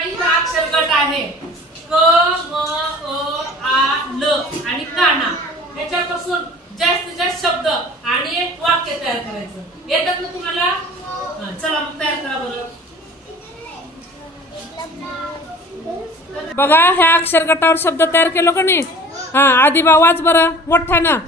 काही अक्षर गट आहे क म अ आ ल आणि काना याच्यापासून जास्तीत जास्त शब्द आणि एक वाक्य तयार करायचं येतात ना तुम्हाला चला मग तयार करा बरं बघा ह्या अक्षर गटावर शब्द तयार केलो का नाही हा आधी बा वाच बरं मोठ्यानं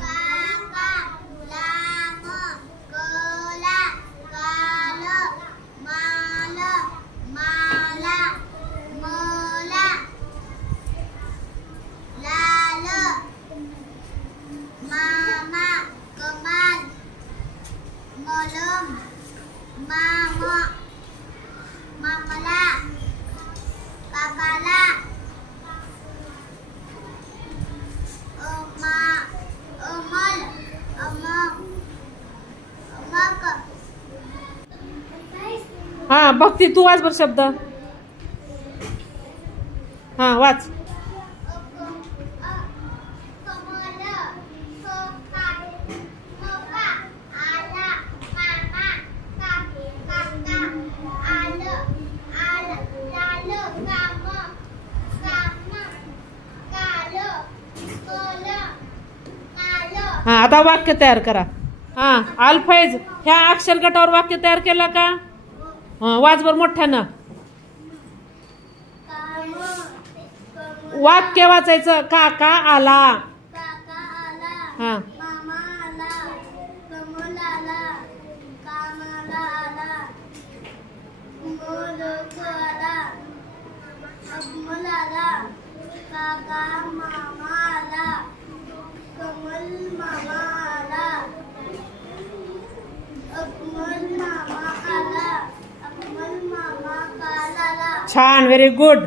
हा भक्ती तू वाच बर शब्द हा वाच हा आता वाक्य तयार करा हा अल्फैज ह्या अक्षर गटावर वाक्य तयार केला का वाच बर मोठ्यानं वाक्य वाचायचं काका आला हा छान व्हेरी गुड